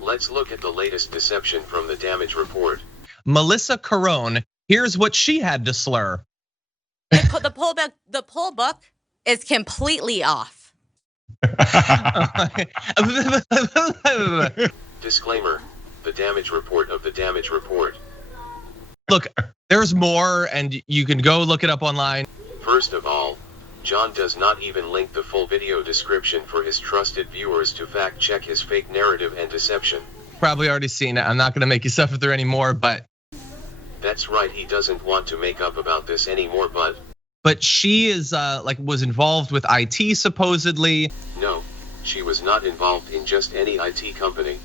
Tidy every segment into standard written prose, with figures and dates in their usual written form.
Let's look at the latest deception from the damage report. Melissa Carone, here's what she had to slur. The poll book is completely off. Disclaimer, the damage report of the damage report. Look, there's more and you can go look it up online. First of all, John does not even link the full video description for his trusted viewers to fact check his fake narrative and deception. Probably already seen it. I'm not gonna make you suffer through anymore, but. That's right, he doesn't want to make up about this anymore, but she is was involved with IT supposedly. No, she was not involved in just any IT company.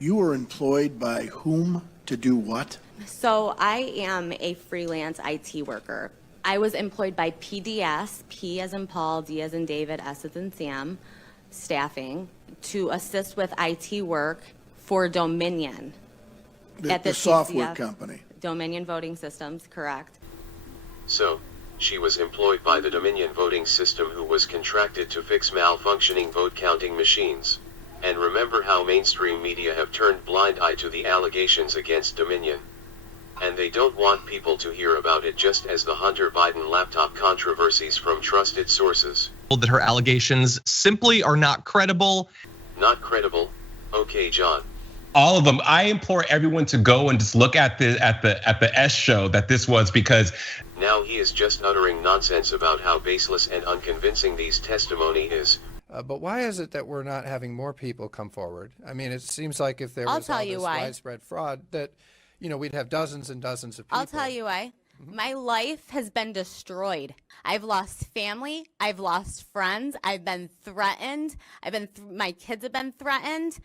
You were employed by whom to do what? So I am a freelance IT worker. I was employed by PDS, P as in Paul, D as in David, S as in Sam, staffing, to assist with IT work for Dominion. The software company. Dominion Voting Systems, correct. So, she was employed by the Dominion voting system, who was contracted to fix malfunctioning vote counting machines. And remember how mainstream media have turned blind eye to the allegations against Dominion. And they don't want people to hear about it, just as the Hunter Biden laptop controversies from trusted sources. That her allegations simply are not credible. Not credible? Okay, John. All of them. I implore everyone to go and just look at the S show that this was, because now he is just uttering nonsense about how baseless and unconvincing these testimony is. But why is it that we're not having more people come forward? I mean, it seems like if there was all this widespread fraud, that we'd have dozens and dozens of people. I'll tell you why. My life has been destroyed. I've lost family. I've lost friends. I've been threatened. My kids have been threatened.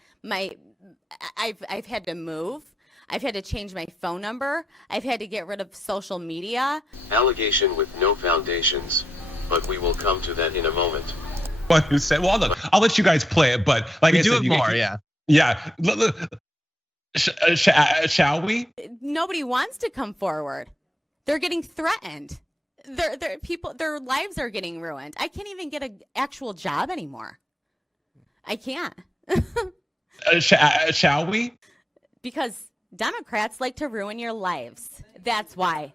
I've had to move. I've had to change my phone number. I've had to get rid of social media. Allegation with no foundations, but we will come to that in a moment. What you said? Well, look, I'll let you guys play it, but like we I do said, have more, yeah. Yeah. Shall we? Nobody wants to come forward. They're getting threatened. Their lives are getting ruined. I can't even get an actual job anymore. I can't. Shall we? Because Democrats like to ruin your lives. That's why.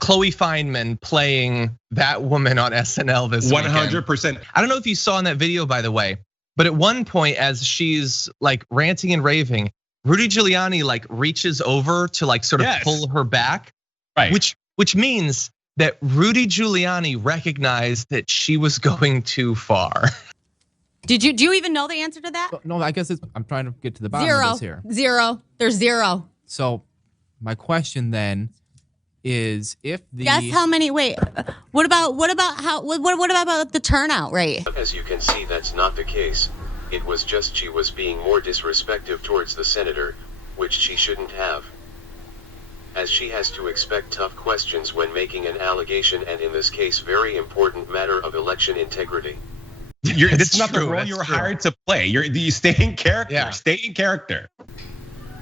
Chloe Fineman playing that woman on SNL this 100%. I don't know if you saw in that video, by the way, but at one point, as she's like ranting and raving, Rudy Giuliani reaches over to sort of pull her back, right? Which means that Rudy Giuliani recognized that she was going too far. Do you even know the answer to that? No, I guess I'm trying to get to the bottom of this here. Zero. There's zero. So my question then is, if the guess how many? Wait, what about the turnout rate? As you can see, that's not the case. It was just she was being more disrespectful towards the senator, which she shouldn't have. As she has to expect tough questions when making an allegation, and in this case, very important matter of election integrity. It's not the role you're hired to play. You stay in character. Yeah. Stay in character.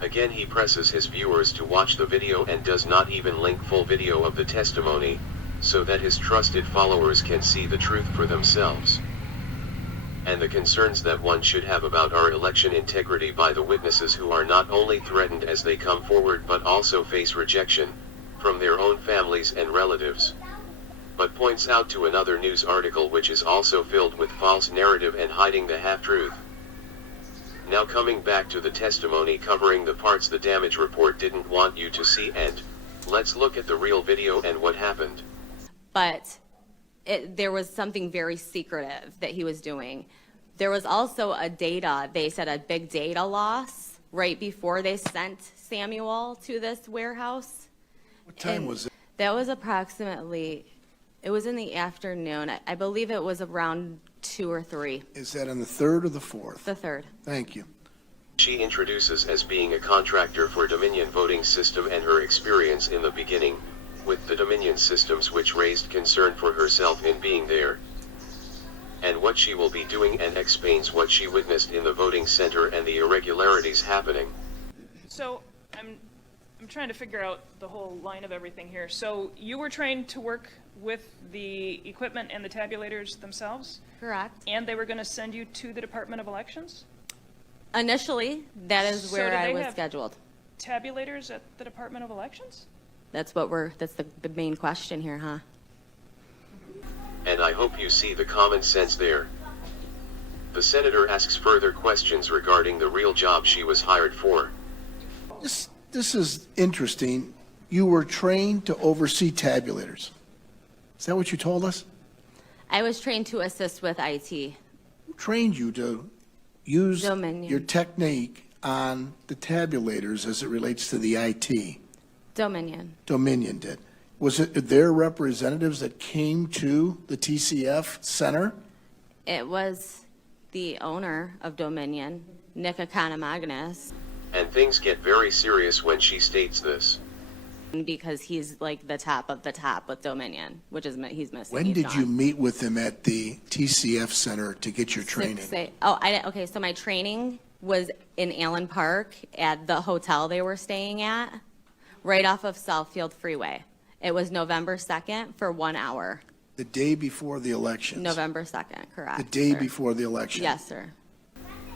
Again, he presses his viewers to watch the video and does not even link full video of the testimony, so that his trusted followers can see the truth for themselves. And the concerns that one should have about our election integrity by the witnesses, who are not only threatened as they come forward but also face rejection from their own families and relatives. But points out to another news article which is also filled with false narrative and hiding the half-truth. Now coming back to the testimony covering the parts the damage report didn't want you to see, and let's look at the real video and what happened. But there was something very secretive that he was doing. There was also a big data loss right before they sent Samuel to this warehouse. What time was it? That was approximately, it was in the afternoon. I believe it was around 2 or 3. Is that on the 3rd or the 4th? The 3rd. Thank you. She introduces as being a contractor for Dominion voting system and her experience in the beginning with the Dominion systems, which raised concern for herself in being there, and what she will be doing, and explains what she witnessed in the voting center and the irregularities happening. So I'm trying to figure out the whole line of everything here. So you were trained to work with the equipment and the tabulators themselves? Correct. And they were going to send you to the Department of Elections? Initially, that is where I was scheduled. Tabulators at the Department of Elections? That's the main question here, huh? And I hope you see the common sense there. The senator asks further questions regarding the real job she was hired for. This is interesting. You were trained to oversee tabulators. Is that what you told us? I was trained to assist with IT. Who trained you to use Dominion. your technique on the tabulators as it relates to the IT? Dominion. Dominion did. Was it their representatives that came to the TCF Center? It was the owner of Dominion, Nick Economagnis. And things get very serious when she states this. Because he's like the top of the top with Dominion, which is he's missing. When did you meet with him at the TCF Center to get your training? Okay, so my training was in Allen Park at the hotel they were staying at, right off of Southfield Freeway. It was November 2nd for 1 hour. The day before the elections? November 2nd, correct. The day sir. before the election? Yes, sir.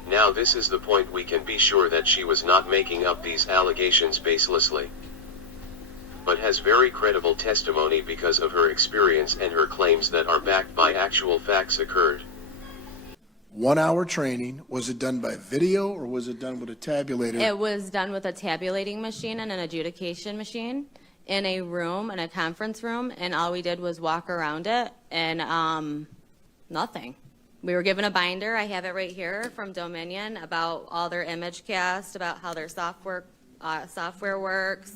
Now this is the point we can be sure that she was not making up these allegations baselessly, but has very credible testimony because of her experience and her claims that are backed by actual facts occurred. 1 hour training, was it done by video or was it done with a tabulator? It was done with a tabulating machine and an adjudication machine in a room, in a conference room, and all we did was walk around it and nothing. We were given a binder, I have it right here, from Dominion about all their image cast, about how their software works.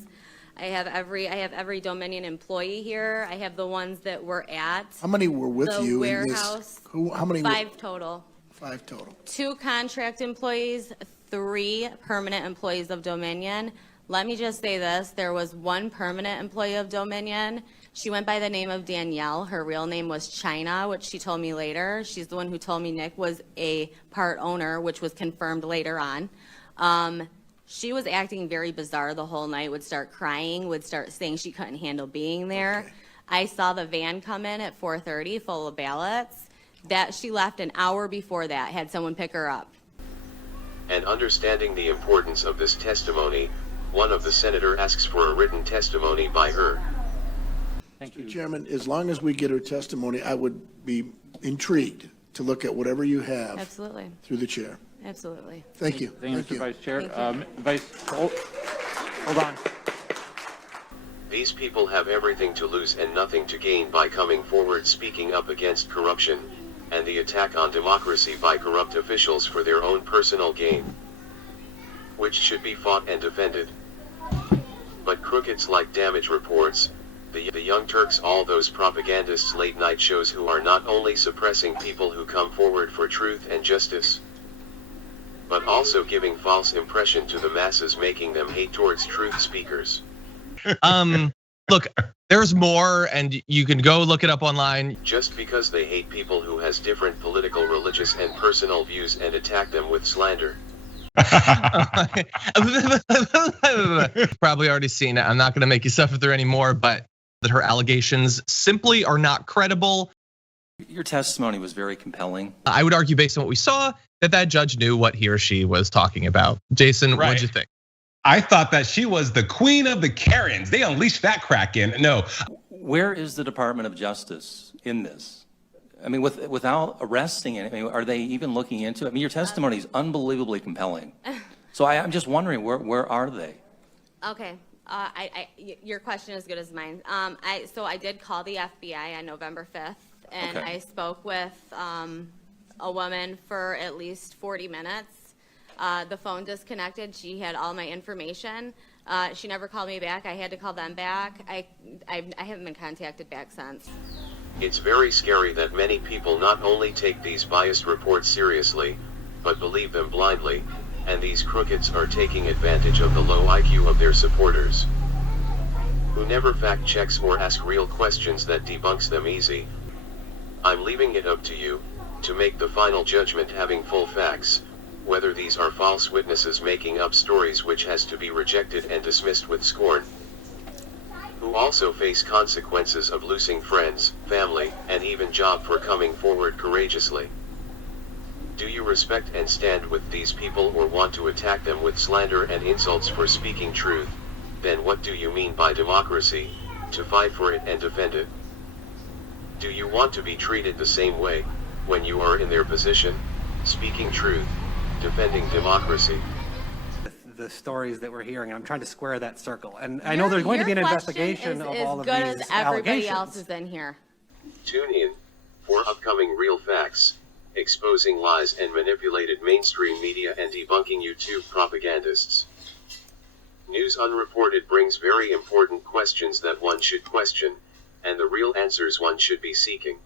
I have every Dominion employee here. I have the ones that were at How many were with the you warehouse. in this? How many? 5 total. 5 total. 2 contract employees, 3 permanent employees of Dominion. Let me just say this, there was 1 permanent employee of Dominion. She went by the name of Danielle. Her real name was China, which she told me later. She's the one who told me Nick was a part owner, which was confirmed later on. She was acting very bizarre the whole night, would start crying, would start saying she couldn't handle being there. Okay. I saw the van come in at 4:30 full of ballots. That she left an hour before that, had someone pick her up. And understanding the importance of this testimony, one of the senator asks for a written testimony by her. Thank you. Chairman, as long as we get her testimony, I would be intrigued to look at whatever you have. Absolutely. Through the chair. Absolutely. Thank you. Thank you, Mr. Vice Chair. Hold on. These people have everything to lose and nothing to gain by coming forward speaking up against corruption, and the attack on democracy by corrupt officials for their own personal gain, which should be fought and defended. But crooked's like damage reports, the Young Turks, all those propagandists, late night shows who are not only suppressing people who come forward for truth and justice, but also giving false impression to the masses, making them hate towards truth speakers. Look, there's more, and you can go look it up online. Just because they hate people who has different political, religious, and personal views and attack them with slander. Probably already seen it. I'm not going to make you suffer through anymore, but that her allegations simply are not credible. Your testimony was very compelling. I would argue, based on what we saw, that judge knew what he or she was talking about. Jason, what'd you think? I thought that she was the queen of the Karens. They unleashed that Kraken. No. Where is the Department of Justice in this? I mean, without arresting it, I mean, are they even looking into it? I mean, your testimony is unbelievably compelling. So I'm just wondering, where are they? Okay. Your question is as good as mine. So I did call the FBI on November 5th, and Okay. I spoke with a woman for at least 40 minutes. The phone disconnected. She had all my information. She never called me back. I had to call them back. I haven't been contacted back since. It's very scary that many people not only take these biased reports seriously, but believe them blindly, and these crookeds are taking advantage of the low IQ of their supporters, who never fact checks or ask real questions that debunks them easy. I'm leaving it up to you to make the final judgment, having full facts, whether these are false witnesses making up stories which has to be rejected and dismissed with scorn, who also face consequences of losing friends, family, and even job for coming forward courageously. Do you respect and stand with these people or want to attack them with slander and insults for speaking truth? Then what do you mean by democracy, to fight for it and defend it? Do you want to be treated the same way, when you are in their position, speaking truth, defending democracy? The stories that we're hearing, I'm trying to square that circle. And I know there's going to be an investigation of all of these allegations. As good as everybody else is in here. Tune in for upcoming Real Facts, exposing lies and manipulated mainstream media and debunking YouTube propagandists. News Unreported brings very important questions that one should question, and the real answers one should be seeking.